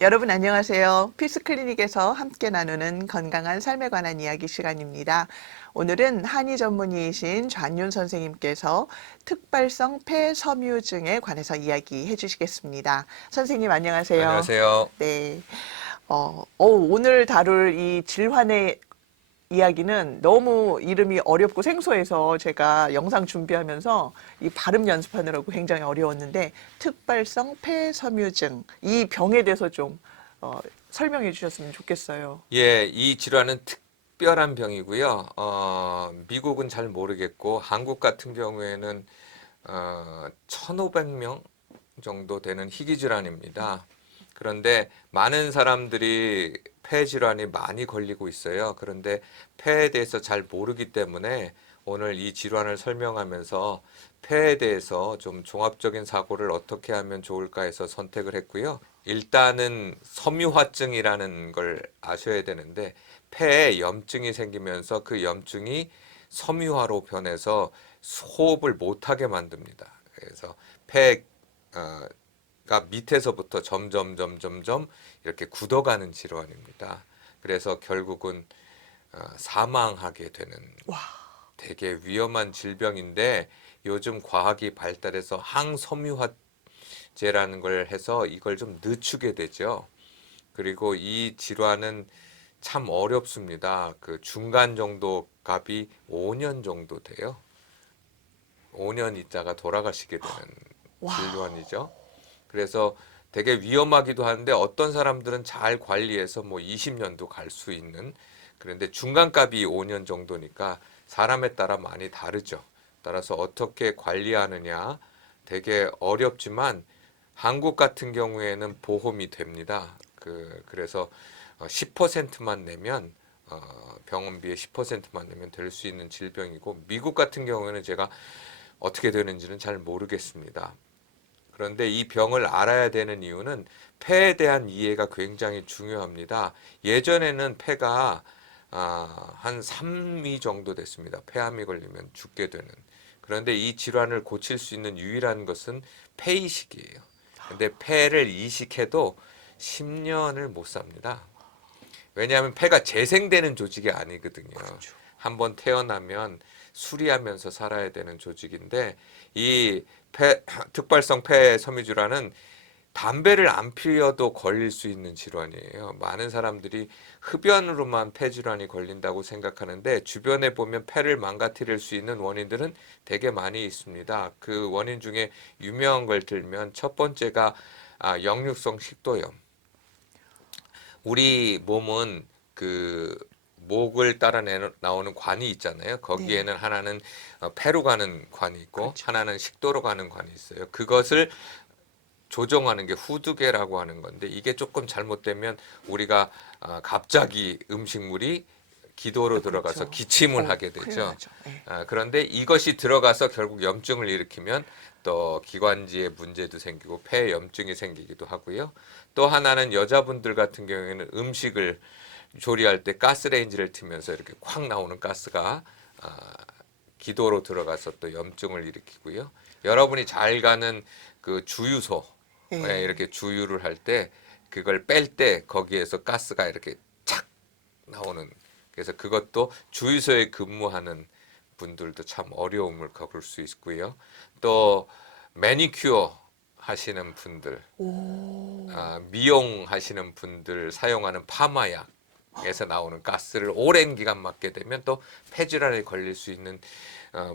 여러분 안녕하세요. 피스클리닉에서 함께 나누는 건강한 삶에 관한 이야기 시간입니다. 오늘은 한의 전문의이신 좌윤 선생님께서 특발성 폐섬유증에 관해서 이야기해 주시겠습니다. 선생님 안녕하세요. 안녕하세요. 네. 오늘 다룰 이 질환의 이야기는 너무 이름이 어렵고 생소해서 제가 영상 준비하면서 이 발음 연습하느라고 굉장히 어려웠는데 특발성 폐섬유증 이 병에 대해서 좀 설명해 주셨으면 좋겠어요. 예, 이 질환은 특별한 병이고요. 미국은 잘 모르겠고 한국 같은 경우에는 1,500명 정도 되는 희귀 질환입니다. 그런데 많은 사람들이 폐 질환이 많이 걸리고 있어요. 그런데 폐에 대해서 잘 모르기 때문에 오늘 이 질환을 설명하면서 폐에 대해서 좀 종합적인 사고를 어떻게 하면 좋을까 해서 선택을 했고요. 일단은 섬유화증이라는 걸 아셔야 되는데 폐에 염증이 생기면서 그 염증이 섬유화로 변해서 호흡을 못하게 만듭니다. 그래서 폐가 밑에서부터 점점 이렇게 굳어가는 질환입니다. 그래서 결국은 사망하게 되는 와, 되게 위험한 질병인데 요즘 과학이 발달해서 항섬유화제라는 걸 해서 이걸 좀 늦추게 되죠. 그리고 이 질환은 참 어렵습니다. 그 중간 정도 값이 5년 정도 돼요. 5년 있다가 돌아가시게 되는 와, 질환이죠. 그래서 되게 위험하기도 한데 어떤 사람들은 잘 관리해서 뭐 20년도 갈 수 있는 그런데 중간값이 5년 정도니까 사람에 따라 많이 다르죠. 따라서 어떻게 관리하느냐 되게 어렵지만 한국 같은 경우에는 보험이 됩니다. 그래서 10%만 내면 병원비의 10%만 내면 될 수 있는 질병이고 미국 같은 경우에는 제가 어떻게 되는지는 잘 모르겠습니다. 그런데 이 병을 알아야 되는 이유는 폐에 대한 이해가 굉장히 중요합니다. 예전에는 폐가 한 3위 정도 됐습니다. 폐암이 걸리면 죽게 되는. 그런데 이 질환을 고칠 수 있는 유일한 것은 폐이식이에요. 근데 폐를 이식해도 10년을 못 삽니다. 왜냐하면 폐가 재생되는 조직이 아니거든요. 그렇죠. 한번 태어나면 수리하면서 살아야 되는 조직인데 이 특발성 폐 섬유질환은 담배를 안 피워도 걸릴 수 있는 질환이에요. 많은 사람들이 흡연으로만 폐 질환이 걸린다고 생각하는데 주변에 보면 폐를 망가뜨릴 수 있는 원인들은 되게 많이 있습니다. 그 원인 중에 유명한 걸 들면 첫 번째가 역류성 식도염. 우리 몸은 그 목을 따라 나오는 관이 있잖아요. 네, 거기에는 하나는 폐로 가는 관이 있고 그렇죠. 하나는 식도로 가는 관이 있어요. 그것을 조정하는 게 후두개라고 하는 건데 이게 조금 잘못되면 우리가 갑자기 음식물이 기도로 들어가서 그렇죠. 기침을 하게 큰일 되죠. 나죠. 네. 그런데 이것이 들어가서 결국 염증을 일으키면 또 기관지에 문제도 생기고 폐에 염증이 생기기도 하고요. 또 하나는 여자분들 같은 경우에는 음식을 조리할 때 가스레인지를 틀면서 이렇게 콱 나오는 가스가 기도로 들어가서 또 염증을 일으키고요. 여러분이 잘 가는 그 주유소에 네. 이렇게 주유를 할 때 그걸 뺄 때 거기에서 가스가 이렇게 착 나오는 그래서 그것도 주유소에 근무하는 분들도 참 어려움을 겪을 수 있고요. 또 매니큐어 하시는 분들, 오, 미용하시는 분들 사용하는 파마약에서 나오는 가스를 오랜 기간 맡게 되면 또 폐질환에 걸릴 수 있는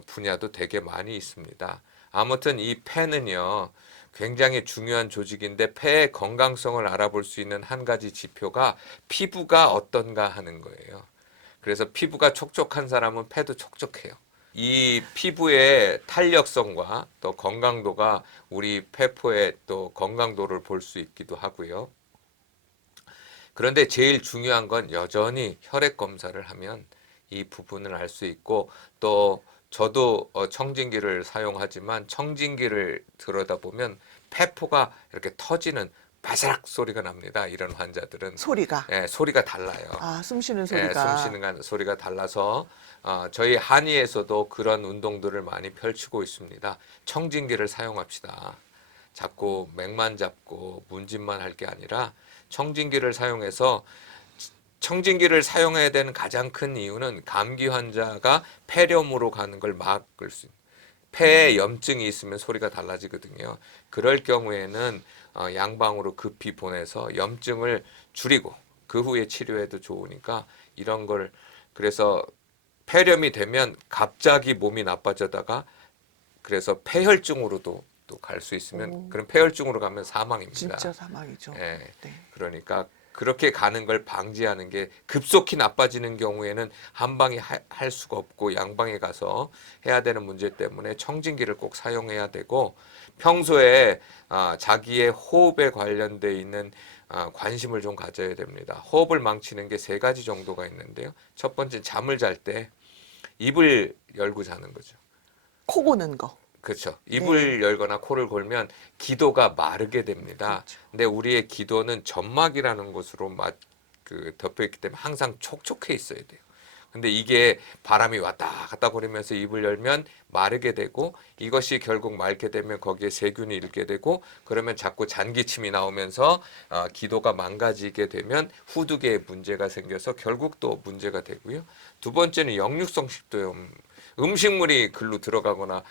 분야도 되게 많이 있습니다. 아무튼 이 폐는요, 굉장히 중요한 조직인데 폐의 건강성을 알아볼 수 있는 한 가지 지표가 피부가 어떤가 하는 거예요. 그래서 피부가 촉촉한 사람은 폐도 촉촉해요. 이 피부의 탄력성과 또 건강도가 우리 폐포의 또 건강도를 볼 수 있기도 하고요. 그런데 제일 중요한 건 여전히 혈액 검사를 하면 이 부분을 알 수 있고 또 저도 청진기를 사용하지만 청진기를 들여다보면 폐포가 이렇게 터지는 바사락 소리가 납니다. 이런 환자들은 소리가. 소리가 달라요. 숨 쉬는 숨 소리가. 쉬는 소리가 달라서 저희 한의에서도 그런 운동들을 많이 펼치고 있습니다. 청진기를 사용합시다. 자꾸 맥만 잡고 문진만 할 게 아니라 청진기를 사용해서 청진기를 사용해야 되는 가장 큰 이유는 감기 환자가 폐렴으로 가는 걸 막을 수 있는 폐에 염증이 있으면 소리가 달라지거든요. 그럴 경우에는 양방으로 급히 보내서 염증을 줄이고 그 후에 치료해도 좋으니까 이런 걸 그래서 폐렴이 되면 갑자기 몸이 나빠지다가 그래서 폐혈증으로도 또 갈 수 있으면 오. 그런 폐혈증으로 가면 사망입니다. 진짜 사망이죠. 예. 네. 그러니까 그렇게 가는 걸 방지하는 게 급속히 나빠지는 경우에는 한 방에 할 수가 없고 양방에 가서 해야 되는 문제 때문에 청진기를 꼭 사용해야 되고 평소에 자기의 호흡에 관련돼 있는 관심을 좀 가져야 됩니다. 호흡을 망치는 게 세 가지 정도가 있는데요. 첫 번째 잠을 잘 때 입을 열고 자는 거죠. 코 고는 거. 그렇죠. 입을 열거나 코를 골면 기도가 마르게 됩니다. 그렇죠. 근데 우리의 기도는 점막이라는 것으로 덮여 있기 때문에 항상 촉촉해 있어야 돼요. 근데 이게 바람이 왔다 갔다 거리면서 입을 열면 마르게 되고 이것이 결국 맑게 되면 거기에 세균이 일게 되고 그러면 자꾸 잔기침이 나오면서 기도가 망가지게 되면 후두개에 문제가 생겨서 결국 또 문제가 되고요. 두 번째는 역류성 식도염. 음식물이 글로 들어가거나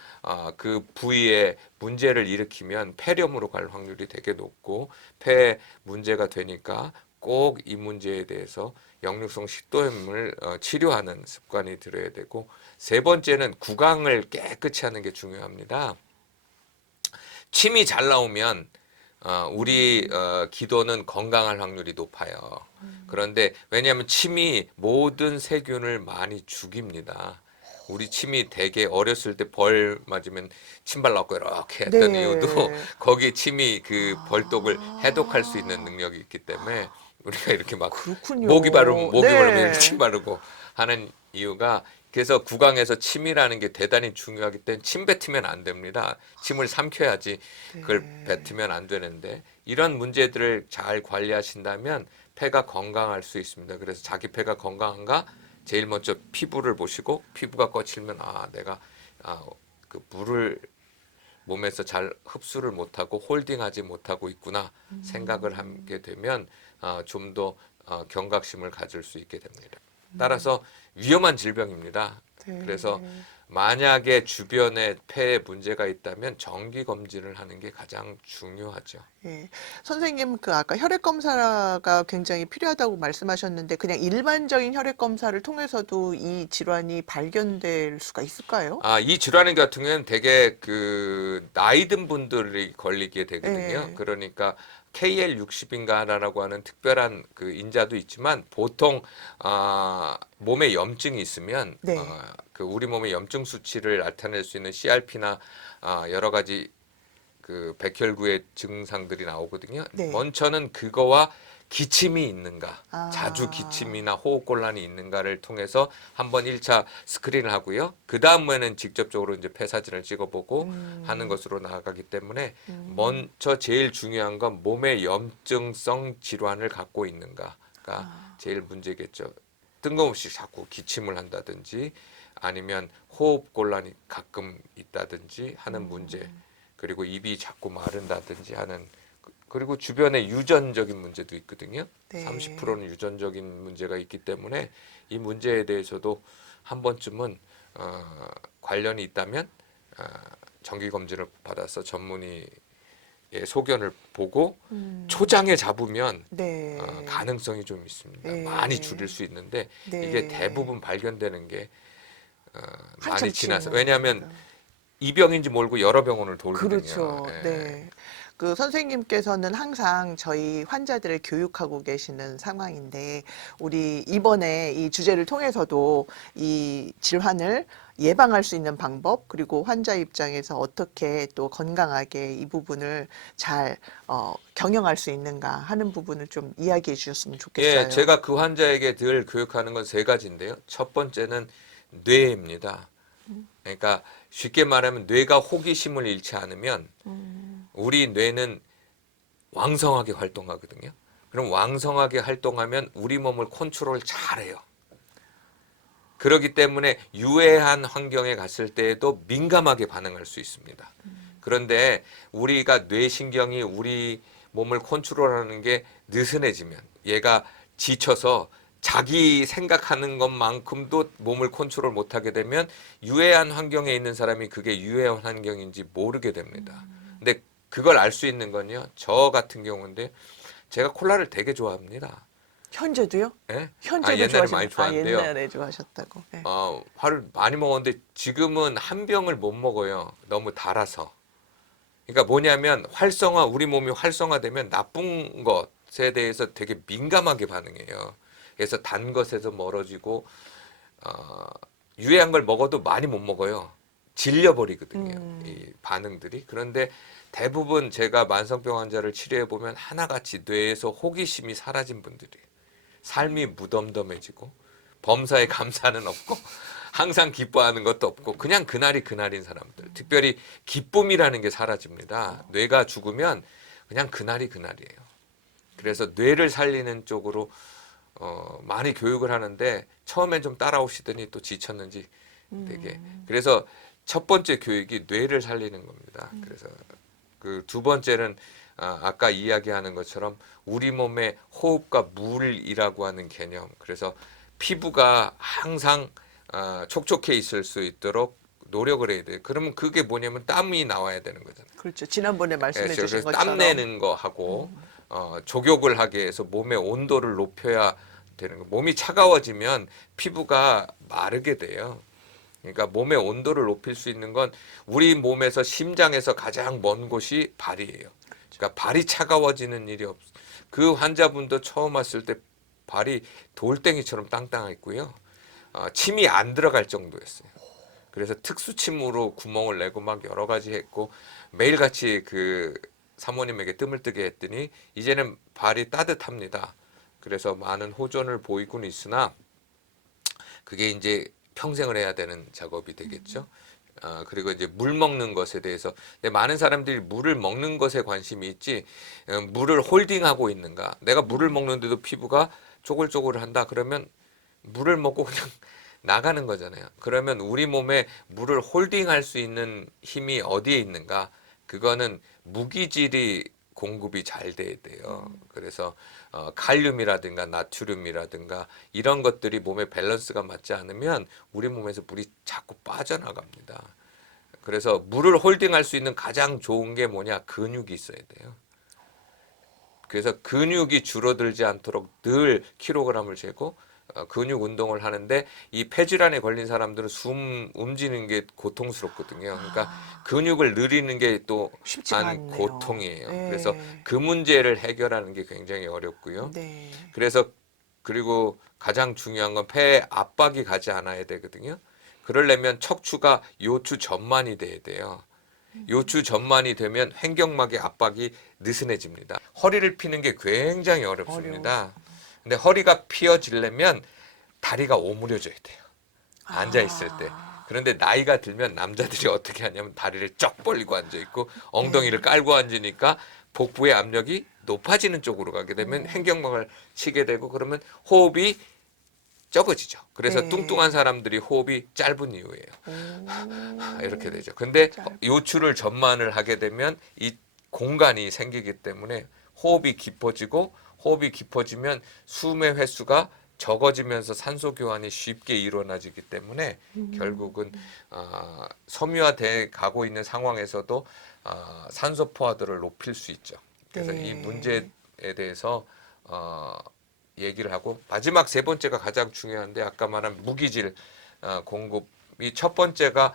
그 부위에 문제를 일으키면 폐렴으로 갈 확률이 되게 높고 폐에 문제가 되니까 꼭 이 문제에 대해서 역류성 식도염을 치료하는 습관이 들어야 되고 세 번째는 구강을 깨끗이 하는 게 중요합니다. 침이 잘 나오면 우리 기도는 건강할 확률이 높아요. 그런데 왜냐하면 침이 모든 세균을 많이 죽입니다. 우리 침이 되게 어렸을 때 벌 맞으면 침발 나고 이렇게 했던 네. 이유도 거기 침이 그 벌독을 해독할 수 있는 능력이 있기 때문에 우리가 이렇게 막 그렇군요. 모기 바르면 네. 이렇게 침 바르고 하는 이유가 그래서 구강에서 침이라는 게 대단히 중요하기 때문에 침 뱉으면 안 됩니다. 침을 삼켜야지 그걸 네. 뱉으면 안 되는데 이런 문제들을 잘 관리하신다면 폐가 건강할 수 있습니다. 그래서 자기 폐가 건강한가 제일 먼저 피부를 보시고 피부가 거칠면 내가 그 물을 몸에서 잘 흡수를 못하고 홀딩하지 못하고 있구나 생각을 하게 되면 좀 더 경각심을 가질 수 있게 됩니다. 따라서 위험한 질병입니다. 네. 그래서 만약에 주변에 폐에 문제가 있다면 정기 검진을 하는 게 가장 중요하죠. 예. 선생님, 그 아까 혈액 검사가 굉장히 필요하다고 말씀하셨는데, 그냥 일반적인 혈액 검사를 통해서도 이 질환이 발견될 수가 있을까요? 이 질환 같은 경우는 되게 그 나이 든 분들이 걸리게 되거든요. 예. 그러니까 KL60인가라고 하는 특별한 그 인자도 있지만 보통 몸에 염증이 있으면 네. 그 우리 몸의 염증 수치를 나타낼 수 있는 CRP나 여러 가지 그 백혈구의 증상들이 나오거든요. 네. 먼저는 그거와 기침이 있는가, 아. 자주 기침이나 호흡곤란이 있는가를 통해서 한번 1차 스크린을 하고요. 그 다음에는 직접적으로 이제 폐 사진을 찍어보고 하는 것으로 나아가기 때문에 먼저 제일 중요한 건 몸의 염증성 질환을 갖고 있는가가 제일 문제겠죠. 뜬금없이 자꾸 기침을 한다든지 아니면 호흡곤란이 가끔 있다든지 하는 문제. 그리고 입이 자꾸 마른다든지 하는 그리고 주변에 유전적인 문제도 있거든요. 네. 30%는 유전적인 문제가 있기 때문에 이 문제에 대해서도 한 번쯤은 관련이 있다면 정기 검진을 받아서 전문의의 소견을 보고 초장에 잡으면 네. 가능성이 좀 있습니다. 네. 많이 줄일 수 있는데 네. 이게 대부분 발견되는 게 한참 많이 지나서 지나요. 왜냐하면 이 병인지 모르고 여러 병원을 돌거든요. 그렇죠. 예. 네. 그 선생님께서는 항상 저희 환자들을 교육하고 계시는 상황인데, 우리 이번에 이 주제를 통해서도 이 질환을 예방할 수 있는 방법, 그리고 환자 입장에서 어떻게 또 건강하게 이 부분을 잘 경영할 수 있는가 하는 부분을 좀 이야기해 주셨으면 좋겠어요. 예, 제가 그 환자에게 늘 교육하는 건 세 가지인데요. 첫 번째는 뇌입니다. 그러니까 쉽게 말하면 뇌가 호기심을 잃지 않으면 우리 뇌는 왕성하게 활동하거든요. 그럼 왕성하게 활동하면 우리 몸을 컨트롤 잘해요. 그렇기 때문에 유해한 환경에 갔을 때에도 민감하게 반응할 수 있습니다. 그런데 우리가 뇌신경이 우리 몸을 컨트롤하는 게 느슨해지면 얘가 지쳐서 자기 생각하는 것만큼도 몸을 컨트롤 못하게 되면 유해한 환경에 있는 사람이 그게 유해한 환경인지 모르게 됩니다. 근데 그걸 알 수 있는 건요. 저 같은 경우인데 제가 콜라를 되게 좋아합니다. 현재도요? 예? 현재도 옛날에 좋아하시는 많이 좋아하는데요. 옛날에 좋아하셨다고. 네. 화를 많이 먹었는데 지금은 한 병을 못 먹어요. 너무 달아서. 그러니까 뭐냐면 우리 몸이 활성화되면 나쁜 것에 대해서 되게 민감하게 반응해요. 그래서 단 것에서 멀어지고 유해한 걸 먹어도 많이 못 먹어요. 질려버리거든요. 이 반응들이. 그런데 대부분 제가 만성병 환자를 치료해 보면 하나같이 뇌에서 호기심이 사라진 분들이에요. 삶이 무덤덤해지고 범사에 감사는 없고 항상 기뻐하는 것도 없고 그냥 그날이 그날인 사람들. 특별히 기쁨이라는 게 사라집니다. 뇌가 죽으면 그냥 그날이 그날이에요. 그래서 뇌를 살리는 쪽으로 많이 교육을 하는데 처음엔 좀 따라오시더니 또 지쳤는지 되게. 그래서 첫 번째 교육이 뇌를 살리는 겁니다. 그래서 그 두 번째는 아까 이야기하는 것처럼 우리 몸의 호흡과 물이라고 하는 개념. 그래서 피부가 항상 촉촉해 있을 수 있도록 노력을 해야 돼요. 그러면 그게 뭐냐면 땀이 나와야 되는 거잖아요. 그렇죠. 지난번에 말씀해 예, 주신 그래서 것처럼. 땀 내는 거 하고 족욕을 하게 해서 몸의 온도를 높여야 되는 거. 몸이 차가워지면 피부가 마르게 돼요. 그러니까 몸의 온도를 높일 수 있는 건 우리 몸에서 심장에서 가장 먼 곳이 발이에요. 그러니까 발이 차가워지는 일이 없어. 그 환자분도 처음 왔을 때 발이 돌덩이처럼 땅땅했고요. 침이 안 들어갈 정도였어요. 그래서 특수침으로 구멍을 내고 막 여러 가지 했고 매일같이 그 사모님에게 뜸을 뜨게 했더니 이제는 발이 따뜻합니다. 그래서 많은 호전을 보이고는 있으나 그게 이제 평생을 해야 되는 작업이 되겠죠. 그리고 이제 물 먹는 것에 대해서 근데 많은 사람들이 물을 먹는 것에 관심이 있지 물을 홀딩하고 있는가. 내가 물을 먹는데도 피부가 쪼글쪼글한다. 그러면 물을 먹고 그냥 나가는 거잖아요. 그러면 우리 몸에 물을 홀딩할 수 있는 힘이 어디에 있는가? 그거는 무기질이 공급이 잘 돼야 돼요. 그래서 칼륨이라든가 나트륨이라든가 이런 것들이 몸의 밸런스가 맞지 않으면 우리 몸에서 물이 자꾸 빠져나갑니다. 그래서 물을 홀딩할 수 있는 가장 좋은 게 뭐냐? 근육이 있어야 돼요. 그래서 근육이 줄어들지 않도록 늘 킬로그램을 재고 근육 운동을 하는데 이 폐질환에 걸린 사람들은 숨 움직이는 게 고통스럽거든요. 그러니까 근육을 늘리는 게 또 쉽지가 한 않네요. 고통이에요. 네. 그래서 그 문제를 해결하는 게 굉장히 어렵고요. 네. 그래서 그리고 가장 중요한 건 폐에 압박이 가지 않아야 되거든요. 그러려면 척추가 요추 전만이 돼야 돼요. 요추 전만이 되면 횡격막의 압박이 느슨해집니다. 허리를 피는 게 굉장히 어렵습니다. 근데 허리가 펴지려면 다리가 오므려져야 돼요. 앉아 있을 때. 그런데 나이가 들면 남자들이 어떻게 하냐면 다리를 쩍 벌리고 앉아 있고 엉덩이를 깔고 앉으니까 복부의 압력이 높아지는 쪽으로 가게 되면 횡격막을 치게 되고 그러면 호흡이 적어지죠. 그래서 네. 뚱뚱한 사람들이 호흡이 짧은 이유예요. 이렇게 되죠. 근데 요추를 전만을 하게 되면 이 공간이 생기기 때문에 호흡이 깊어지고 호흡이 깊어지면 숨의 횟수가 적어지면서 산소 교환이 쉽게 일어나지기 때문에 결국은 섬유화돼 가고 있는 상황에서도 산소 포화도를 높일 수 있죠. 그래서 네. 이 문제에 대해서 얘기를 하고 마지막 세 번째가 가장 중요한데 아까 말한 무기질 공급이 첫 번째가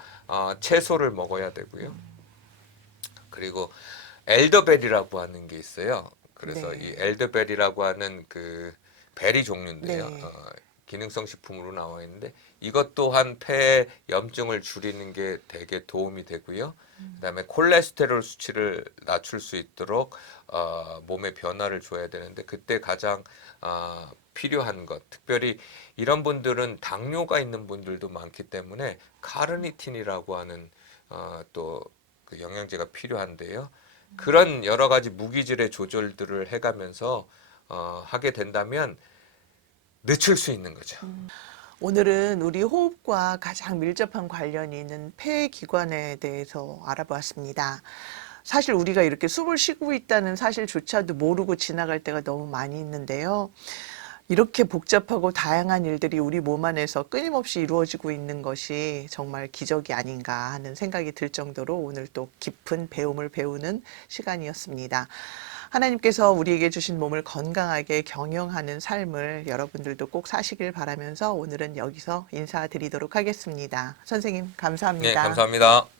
채소를 먹어야 되고요. 그리고 엘더베리라고 하는 게 있어요. 그래서 네. 이 엘더베리라고 하는 그 베리 종류인데요. 네. 기능성 식품으로 나와 있는데 이것 또한 폐 염증을 줄이는 게 되게 도움이 되고요. 그다음에 콜레스테롤 수치를 낮출 수 있도록 몸에 변화를 줘야 되는데 그때 가장 필요한 것, 특별히 이런 분들은 당뇨가 있는 분들도 많기 때문에 카르니틴이라고 하는 또 그 영양제가 필요한데요. 그런 여러 가지 무기질의 조절들을 해가면서 하게 된다면 늦출 수 있는 거죠. 오늘은 우리 호흡과 가장 밀접한 관련이 있는 폐기관에 대해서 알아보았습니다. 사실 우리가 이렇게 숨을 쉬고 있다는 사실조차도 모르고 지나갈 때가 너무 많이 있는데요. 이렇게 복잡하고 다양한 일들이 우리 몸 안에서 끊임없이 이루어지고 있는 것이 정말 기적이 아닌가 하는 생각이 들 정도로 오늘 또 깊은 배움을 배우는 시간이었습니다. 하나님께서 우리에게 주신 몸을 건강하게 경영하는 삶을 여러분들도 꼭 사시길 바라면서 오늘은 여기서 인사드리도록 하겠습니다. 선생님, 네, 감사합니다. 감사합니다.